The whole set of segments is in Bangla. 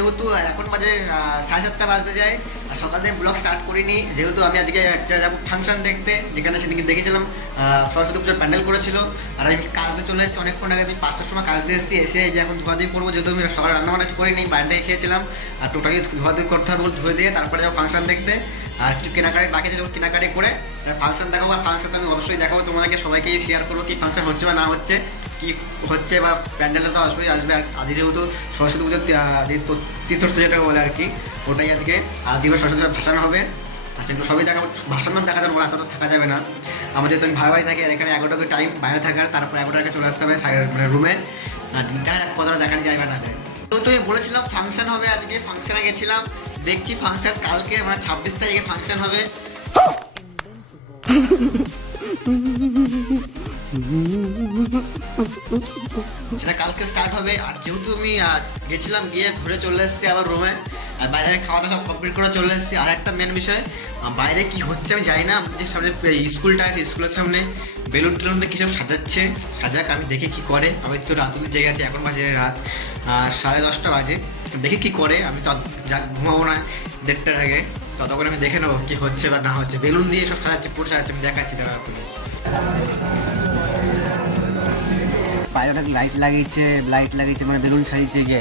বাজে আহ, সাড়ে সাতটা বাজতে যায় আর সকাল থেকে ব্লগ স্টার্ট করিনি। যেহেতু আমি আজকে একটা যাব ফাংশন দেখতে যেখানে সেদিকে দেখেছিলাম সরস্বতী পুজোর প্যান্ডেল করেছিল আর আমি কাজতে চলে এসেছি অনেকক্ষণ আগে আমি পাঁচটার সময় কাজ দিয়ে এসেছি এসে যে এখন ধোয়াধুয়ি করব যেহেতু আমি সকালে রান্না বান্না করিনি বাইরে থেকে খেয়েছিলাম আর টোটালি ধোয়াধুয়ি করতে হবে ধুয়ে দিয়ে তারপরে যাব ফাংশন দেখতে আর কিছু কেনাকাটি বাকি আছে যখন কেনাকাটি করে ফাংশন দেখাবো আর ফাংশন আমি অবশ্যই দেখাবো তোমাদেরকে সবাইকে শেয়ার করব কি ফাংশন হচ্ছে বা না হচ্ছে। কি হচ্ছে বা প্যান্ডেলে তো আসবেই আসবে আর আজ যেহেতু সরস্বতী পুজোর তীর্থস্থ যেটা বলে আর কি ওটাই আজকে আজ যেগুলো সরস্বতী ভাসানো হবে আর সেগুলো সবই দেখাবো ভাসানো দেখা যাবে বলে এতটা থাকা যাবে না। আমার যেহেতু আমি ভাড়া বাড়ি থাকি আর এখানে এগারোটা টাইম বাইরে থাকার তারপর এগারোটাকে চলে আসতে হবে সাইড- মানে রুমে দেখা যাক কতটা দেখানো যায় বা না যায়। তো তুমি বলেছিলাম ফাংশন হবে আজকে ফাংশনে গেছিলাম দেখছি ফাংশন কালকে মানে ছাব্বিশ তারিখে ফাংশন হবে। সেটা কালকে স্টার্ট হবে। আর যেহেতু আমি গেছিলাম, গিয়ে ঘুরে চলে এসেছি আবার রুমে আর বাইরে খাওয়া দাওয়া সব কমপ্লিট করে চলে এসেছি। আর একটা মেন বিষয় বাইরে কি হচ্ছে আমি জানি না। আমাদের সামনে স্কুলটা আছে স্কুলের সামনে। বেলুন টেলুন দিয়ে কিসব সাজাচ্ছে? সাজাক, আমি দেখি কি করে। আমি তো রাত অব্দি জেগে আছি, এখন বাজে রাত সাড়ে দশটা বাজে। দেখি কি করে, আমি তো যা, ঘুমাবো না দেড়টার আগে। ততক্ষণ আমি দেখে নেব কি হচ্ছে বা না হচ্ছে। বেলুন দিয়ে সব সাজাচ্ছে, পুরো সাজাচ্ছে, আমি দেখাচ্ছি দাঁড়া অনেক লাইট লাগিয়েছে? লাইট লাগিয়েছে মানে বেলুন সাজিয়েছে যে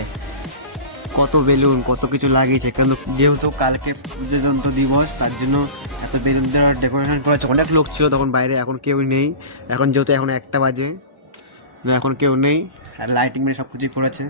কত বেলুন কত কিছু লাগিয়েছে কেন যেহেতু কালকে প্রজাতন্ত্র দিবস তার জন্য এত বেলুন দেওয়ার ডেকোরেশন করেছে। অনেক লোক ছিল তখন বাইরে এখন কেউ নেই। এখন যেহেতু এখন একটা বাজে এখন কেউ নেই। আর লাইটিং মেরে সব কিছুই করেছে।